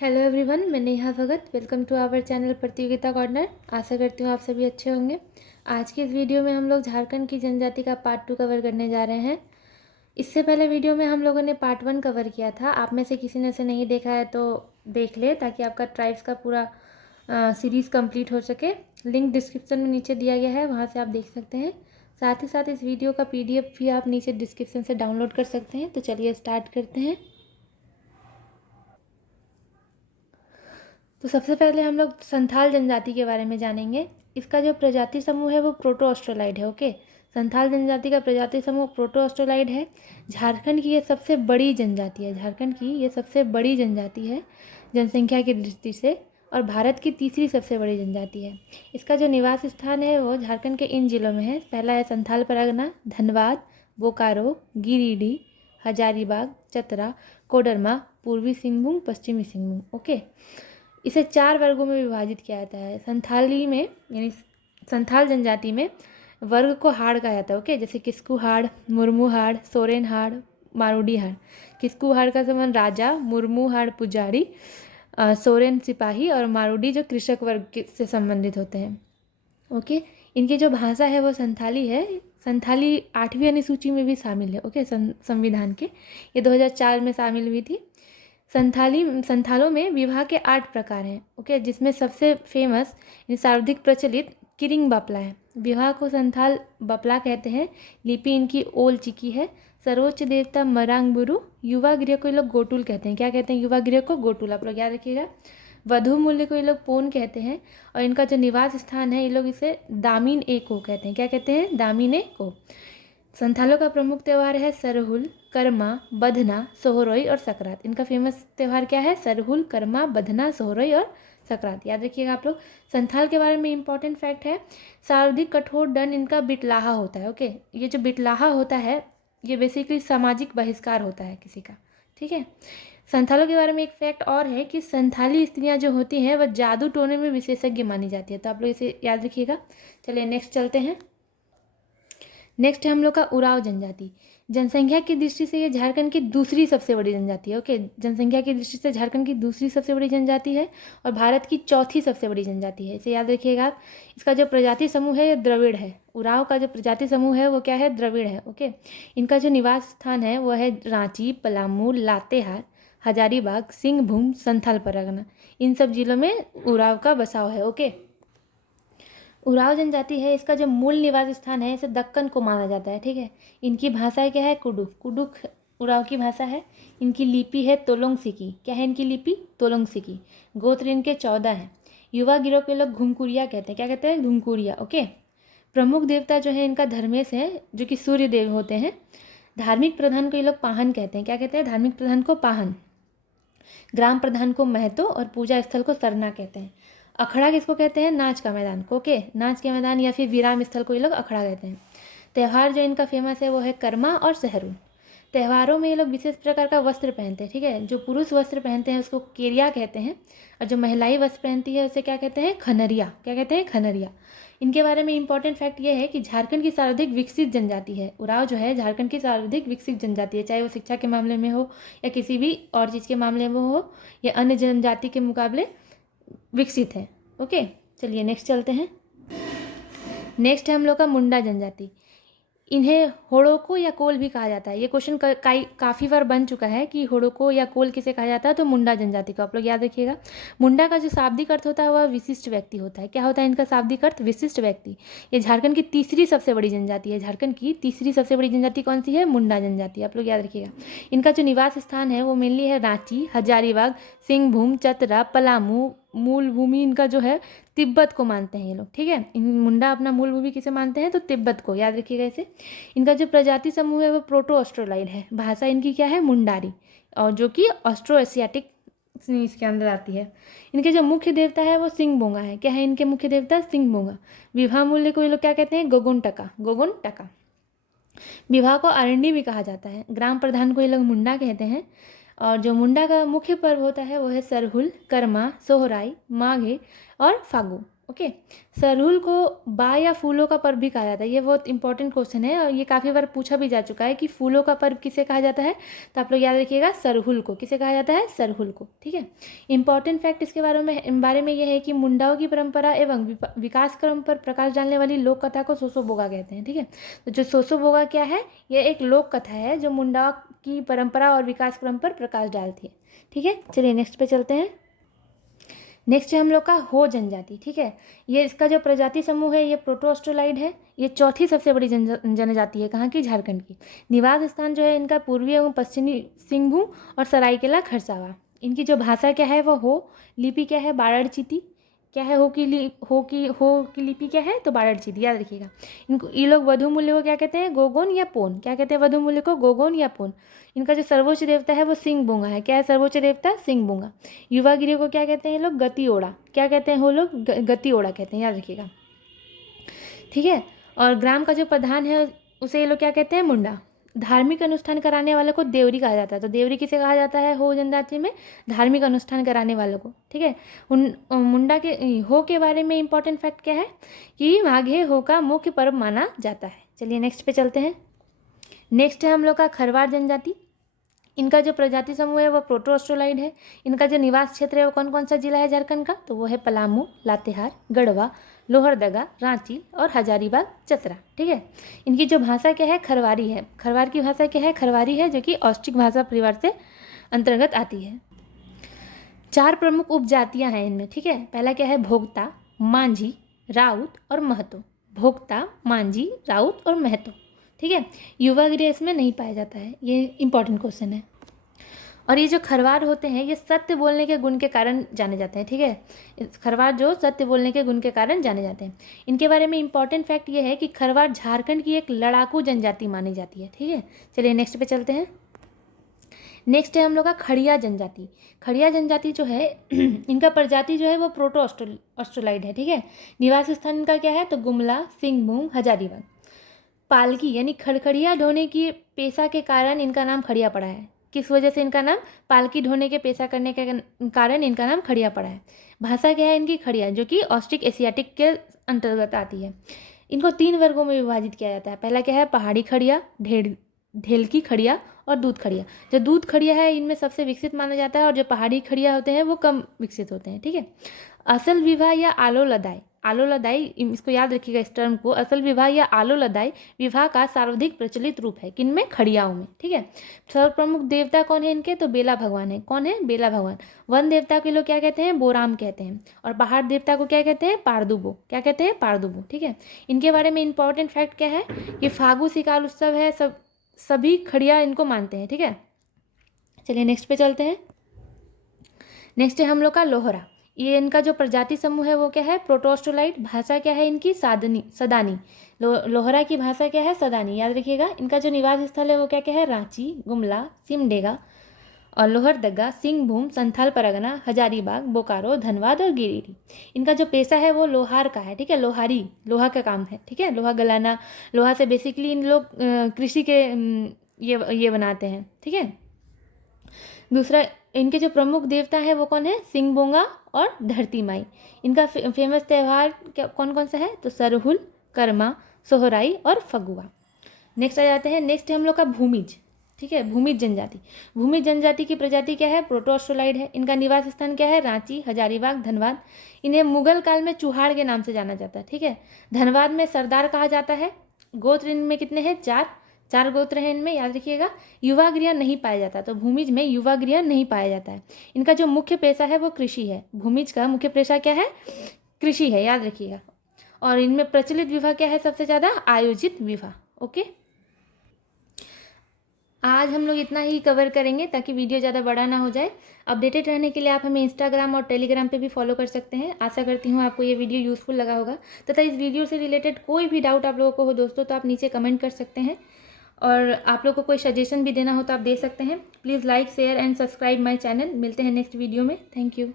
Hello everyone, मैं नेहा भगत। Welcome to our channel प्रतियोगिता corner. आशा करती हूँ आप सभी अच्छे होंगे। आज की इस वीडियो में हम लोग झारखंड की जनजाति का पार्ट 2 कवर करने जा रहे हैं। इससे पहले वीडियो में हम लोगों ने पार्ट 1 कवर किया था। आप में से किसी ने इसे नहीं देखा है तो देख ले, ताकि आपका ट्राइब्स का पूरा सीरीज़ कंप्लीट हो सके। लिंक डिस्क्रिप्शन में नीचे दिया गया है, वहाँ से आप देख सकते हैं। साथ ही साथ इस वीडियो का PDF भी आप नीचे डिस्क्रिप्शन से डाउनलोड कर सकते हैं। तो चलिए स्टार्ट करते हैं। तो सबसे पहले हम लोग संथाल जनजाति के बारे में जानेंगे। इसका जो प्रजाति समूह है वो प्रोटो ऑस्ट्रोलाइड है। ओके, संथाल जनजाति का प्रजाति समूह प्रोटो ऑस्ट्रोलाइड है। झारखंड की ये सबसे बड़ी जनजाति है। झारखंड की ये सबसे बड़ी जनजाति है जनसंख्या की दृष्टि से, और भारत की तीसरी सबसे बड़ी जनजाति है। इसका जो निवास स्थान है वो झारखंड के इन जिलों में है। पहला है संथाल परगना, धनबाद, बोकारो, गिरिडीह, हजारीबाग, चतरा, कोडरमा, पूर्वी सिंहभूम, पश्चिमी सिंहभूम। ओके, इसे 4 वर्गों में विभाजित किया जाता है। संथाली में यानी संथाल जनजाति में वर्ग को हाड़ कहा जाता है। ओके, जैसे किस्कू हाड़, मुर्मू हाड़, सोरेन हाड़, मारूडी हाड़। किस्कू हाड़ का संबंध राजा, मुर्मू हाड़ पुजारी, सोरेन सिपाही और मारूडी जो कृषक वर्ग से संबंधित होते हैं। ओके, इनकी जो भाषा है वो संथाली है। संथाली 8वीं अनुसूची में भी शामिल है। ओके, संविधान के ये 2004 में शामिल हुई थी। संथालों में विवाह के 8 प्रकार हैं। ओके, जिसमें सबसे फेमस सर्वाधिक प्रचलित किरिंग बापला है। विवाह को संथाल बापला कहते हैं। लिपि इनकी ओल चिकी है। सर्वोच्च देवता मरांग बुरु। युवा गृह को ये लोग गोटुल कहते हैं। क्या कहते हैं? युवा गृह को गोटुल। आप लोग याद रखिएगा। वधु मूल्य को ये लोग पोन कहते हैं। और इनका जो निवास स्थान है ये लोग इसे दामिन ए को कहते हैं। क्या कहते हैं? दामिन ए को। संथालों का प्रमुख त्यौहार है सरहुल, कर्मा, बधना, सोहरोई और सकरात। इनका फेमस त्यौहार क्या है? सरहुल, कर्मा, बधना, सोहरोई और सकरात। याद रखिएगा आप लोग। संथाल के बारे में इंपॉर्टेंट फैक्ट है, सर्वाधिक कठोर दंड इनका बिटलाहा होता है। ओके, ये जो बिटलाहा होता है ये बेसिकली सामाजिक बहिष्कार होता है किसी का। ठीक है। संथालों के बारे में एक फैक्ट और है कि संथाली स्त्रियां जो होती हैं वह जादू टोने में विशेषज्ञ मानी जाती है। तो आप लोग इसे याद रखिएगा। चलिए नेक्स्ट चलते हैं। नेक्स्ट है हम लोग का उराव जनजाति। जनसंख्या की दृष्टि से ये झारखंड की दूसरी सबसे बड़ी जनजाति है। ओके, जनसंख्या की दृष्टि से झारखंड की दूसरी सबसे बड़ी जनजाति है और भारत की चौथी सबसे बड़ी जनजाति है। इसे याद रखिएगा आप। इसका जो प्रजाति समूह है ये द्रविड़ है। उराव का जो प्रजाति समूह है वो क्या है? द्रविड़ है। ओके, इनका जो निवास स्थान है वो है रांची, पलामू, लातेहार, हजारीबाग, सिंहभूम, संथाल परगना। इन सब जिलों में उराव का बसाव है। ओके, उराव जनजाति है, इसका जो मूल निवास स्थान है इसे दक्कन को माना जाता है। ठीक है। इनकी भाषा क्या है? कुडुख। कुडुख उराव की भाषा है। इनकी लिपि है तोलोंग सिकी। क्या है इनकी लिपि? तोलोंग सिकी। गोत्र इनके 14 हैं। युवा गिरोह के लोग घुमकुरिया कहते हैं। क्या कहते हैं? घुमकुरिया। ओके, प्रमुख देवता जो है इनका धर्मेश है, जो कि सूर्य देव होते हैं। धार्मिक प्रधान को ये लोग पाहन कहते हैं। क्या कहते हैं? धार्मिक प्रधान को पाहन। ग्राम प्रधान को महतो और पूजा स्थल को सरना कहते हैं। अखड़ा किसको कहते हैं? नाच का मैदान को। ओके, नाच के मैदान या फिर विराम स्थल को ये लोग अखड़ा कहते हैं। त्यौहार जो इनका फेमस है वो है कर्मा और सहरू। त्योहारों में ये लोग विशेष प्रकार का वस्त्र पहनते हैं। ठीक है, जो पुरुष वस्त्र पहनते हैं उसको केरिया कहते हैं, और जो महिलाएं वस्त्र पहनती है उसे क्या कहते हैं? खनरिया। क्या कहते हैं? खनरिया। इनके बारे में इंपॉर्टेंट फैक्ट ये है कि झारखंड की सर्वाधिक विकसित जनजाति है। उराव जो है झारखंड की सर्वाधिक विकसित जनजाति है, चाहे वो शिक्षा के मामले में हो या किसी भी और चीज़ के मामले में हो, या अन्य जनजाति के मुकाबले विकसित है। ओके, चलिए नेक्स्ट चलते हैं। नेक्स्ट है हम लोग का मुंडा जनजाति। इन्हें होड़ोको या कोल भी कहा जाता है। ये क्वेश्चन काफ़ी बार बन चुका है कि होड़ोको या कोल किसे कहा जाता है, तो मुंडा जनजाति को आप लोग याद रखिएगा। मुंडा का जो शाब्दिक अर्थ होता है वह विशिष्ट व्यक्ति होता है। क्या होता है इनका शाब्दिक अर्थ? विशिष्ट व्यक्ति। ये झारखंड की तीसरी सबसे बड़ी जनजाति है। झारखंड की तीसरी सबसे बड़ी जनजाति कौन सी है? मुंडा जनजाति। आप लोग याद रखिएगा। इनका जो निवास स्थान है वो मेनली है रांची, हजारीबाग, सिंहभूम, चतरा, पलामू। मूल भूमि इनका जो है तिब्बत को मानते हैं ये लोग। ठीक है, इन मुंडा अपना मूल भूमि किसे मानते हैं? तो तिब्बत को। याद रखिएगा इसे। इनका जो प्रजाति समूह है वो प्रोटो ऑस्ट्रोलाइड है। भाषा इनकी क्या है? मुंडारी, और जो कि ऑस्ट्रो एशियाटिक इसके अंदर आती है। इनके जो मुख्य देवता है वो सिंहबोंगा है। क्या है इनके मुख्य देवता? सिंहबोंगा। विवाह मूल्य को ये लोग क्या कहते हैं? गोगुन टका। गोगुन टका। विवाह को आरंडी भी कहा जाता है। ग्राम प्रधान को ये लोग मुंडा कहते हैं। और जो मुंडा का मुख्य पर्व होता है वो है सरहुल, कर्मा, सोहराई, माघे और फागु। ओके। सरहुल को बा या फूलों का पर्व भी कहा जाता है। ये बहुत इंपॉर्टेंट क्वेश्चन है और ये काफ़ी बार पूछा भी जा चुका है कि फूलों का पर्व किसे कहा जाता है, तो आप लोग याद रखिएगा सरहुल को। किसे कहा जाता है? सरहुल को। ठीक है। इंपॉर्टेंट फैक्ट इसके बारे में यह है कि मुंडाओं की परंपरा एवं विकास क्रम पर प्रकाश डालने वाली लोक कथा को सोसो बोगा कहते हैं। ठीक है। तो जो सोसो बोगा क्या है? ये एक लोक कथा है जो मुंडाओं की परंपरा और विकास क्रम पर प्रकाश डालती है। ठीक है। चलिए नेक्स्ट पे चलते हैं। नेक्स्ट है हम लोग का हो जनजाति। ठीक है। ये इसका जो प्रजाति समूह है ये प्रोटो ऑस्ट्रोलाइड है। ये चौथी सबसे बड़ी जनजाति है। कहाँ की? झारखंड की। निवास स्थान जो है इनका पूर्वी एवं पश्चिमी सिंहभूम और सरायकेला खरसावा। इनकी जो भाषा क्या है वो हो। लिपि क्या है? बाराड़चीती। क्या है? हो की लिपि क्या है? तो बाराड़चीती। याद रखिएगा। इनको ये लोग वधु मूल्य को क्या कहते हैं? गोगोन या पोन। क्या कहते हैं वधु मूल्य को? गोगोन या पोन। इनका जो सर्वोच्च देवता है वो सिंह बोंगा है। क्या है सर्वोच्च देवता? सिंह बोंगा। युवा गिरियों को क्या कहते हैं ये लोग? गति ओड़ा। क्या कहते हैं वो लोग? गति ओड़ा कहते हैं। याद रखिएगा। ठीक है। और ग्राम का जो प्रधान है उसे ये लोग क्या कहते हैं? मुंडा। धार्मिक अनुष्ठान कराने वाले को देवरी कहा जाता है। तो देवरी किसे कहा जाता है? हो जनजाति में धार्मिक अनुष्ठान कराने वालों को। ठीक है। मुंडा के हो के बारे में इंपॉर्टेंट फैक्ट क्या है कि माघे हो का मुख्य पर्व माना जाता है। चलिए नेक्स्ट पे चलते हैं। नेक्स्ट है हम लोग का खरवार जनजाति। इनका जो प्रजाति समूह है वो प्रोटो ऑस्ट्रोलाइड है। इनका जो निवास क्षेत्र है वो कौन कौन सा जिला है झारखंड का? तो वो है पलामू, लातेहार, गढ़वा, लोहरदगा, रांची और हजारीबाग, चतरा। ठीक है। इनकी जो भाषा क्या है? खरवारी है। खरवार की भाषा क्या है? खरवारी है, जो कि औष्टिक भाषा परिवार से अंतर्गत आती है। 4 प्रमुख उपजातियां हैं इनमें। ठीक है। पहला क्या है? भोक्ता, मांझी, राउत और महतो। भोक्ता, मांझी, राउत और महतो। ठीक है। युवा गिरिया इसमें नहीं पाया जाता है। ये इंपॉर्टेंट क्वेश्चन है। और ये जो खरवार होते हैं ये सत्य बोलने के गुण के कारण जाने जाते हैं। ठीक है। खरवार जो सत्य बोलने के गुण के कारण जाने जाते हैं। इनके बारे में इंपॉर्टेंट फैक्ट ये है कि खरवार झारखंड की एक लड़ाकू जनजाति मानी जाती है। ठीक है। चलिए नेक्स्ट पे चलते हैं। नेक्स्ट है हम लोग का खड़िया जनजाति। खड़िया जनजाति जो है इनका प्रजाति जो है वो प्रोटो ऑस्ट्रोलाइड है। ठीक है। निवास स्थान इनका क्या है? तो गुमला, सिंहभूम, हजारीबाग। पालकी यानी खड़खड़िया ढोने की पेशा के कारण इनका नाम खड़िया पड़ा है। किस वजह से इनका नाम? पालकी ढोने के पेशा करने के कारण इनका नाम खड़िया पड़ा है। भाषा क्या है इनकी? खड़िया, जो कि ऑस्ट्रिक एशियाटिक के अंतर्गत आती है। इनको 3 वर्गों में विभाजित किया जाता है। पहला क्या है? पहाड़ी खड़िया, ढेलकी खड़िया और दूध खड़िया। जो दूध खड़िया है इनमें सबसे विकसित माना जाता है और जो पहाड़ी खड़िया होते हैं वो कम विकसित होते हैं। ठीक है। असल विवाह या आलो लदाई, आलो लदाई, इसको याद रखिएगा इस टर्म को। असल विवाह या आलो लदाई विवाह का सर्वाधिक प्रचलित रूप है। किनमें? खड़ियाओं में। ठीक है। सर्व प्रमुख देवता कौन है इनके? तो बेला भगवान है। कौन है? बेला भगवान। वन देवता के लोग क्या कहते हैं? बोराम कहते हैं। और पहाड़ देवता को क्या कहते हैं? पारदुबो। क्या कहते हैं? पारदुबो। ठीक है। इनके बारे में इंपॉर्टेंट फैक्ट क्या है कि फागु शिकार उत्सव है, सभी खड़िया इनको मानते हैं। ठीक है। चलिए नेक्स्ट पे चलते हैं। नेक्स्ट है हम लोग का लोहरा। ये इनका जो प्रजाति समूह है वो क्या है? प्रोटो ऑस्ट्रोलाइड। भाषा क्या है इनकी? सदानी। लोहरा की भाषा क्या है? सदानी। याद रखिएगा। इनका जो निवास स्थल है वो क्या क्या है? रांची, गुमला, सिमडेगा और लोहरदगा, सिंहभूम, संथाल परगना, हजारीबाग, बोकारो, धनबाद और गिरिडीह। इनका जो पेशा है वो लोहार का है। ठीक है। लोहारी, लोहा का काम है। ठीक है। लोहा गलाना, लोहा से बेसिकली इन लोग कृषि के ये बनाते हैं। ठीक है। दूसरा, इनके जो प्रमुख देवता है वो कौन है? सिंहबोंगा और धरती माई। इनका फेमस त्यौहार क्या कौन कौन सा है? तो सरहुल, कर्मा, सोहराई और फगुआ। नेक्स्ट आ जाते हैं। नेक्स्ट है हम लोग का भूमिज। ठीक है। भूमिज जनजाति। भूमिज जनजाति की प्रजाति क्या है? प्रोटो ऑस्ट्रोलाइड है। इनका निवास स्थान क्या है? रांची, हजारीबाग, धनबाद। इन्हें मुगल काल में चूहाड़ के नाम से जाना जाता है। ठीक है। धनबाद में सरदार कहा जाता है। गोत्र इनमें कितने हैं? 4 गोत्र हैं इनमें। याद रखिएगा। युवा गृह नहीं पाया जाता, तो भूमिज में युवा गृह नहीं पाया जाता है। इनका जो मुख्य पेशा है वो कृषि है। भूमिज का मुख्य पेशा क्या है? कृषि है। याद रखिएगा। और इनमें प्रचलित विवाह क्या है? सबसे ज़्यादा आयोजित विवाह। ओके। आज हम लोग इतना ही कवर करेंगे ताकि वीडियो ज़्यादा बड़ा ना हो जाए। अपडेटेड रहने के लिए आप हमें इंस्टाग्राम और टेलीग्राम पे भी फॉलो कर सकते हैं। आशा करती हूँ आपको ये वीडियो यूज़फुल लगा होगा। तथा इस वीडियो से रिलेटेड कोई भी डाउट आप लोगों को हो दोस्तों तो आप नीचे कमेंट कर सकते हैं। और आप लोग को कोई सजेशन भी देना हो तो आप दे सकते हैं। Please like, share and subscribe my channel. मिलते हैं नेक्स्ट वीडियो में। Thank you.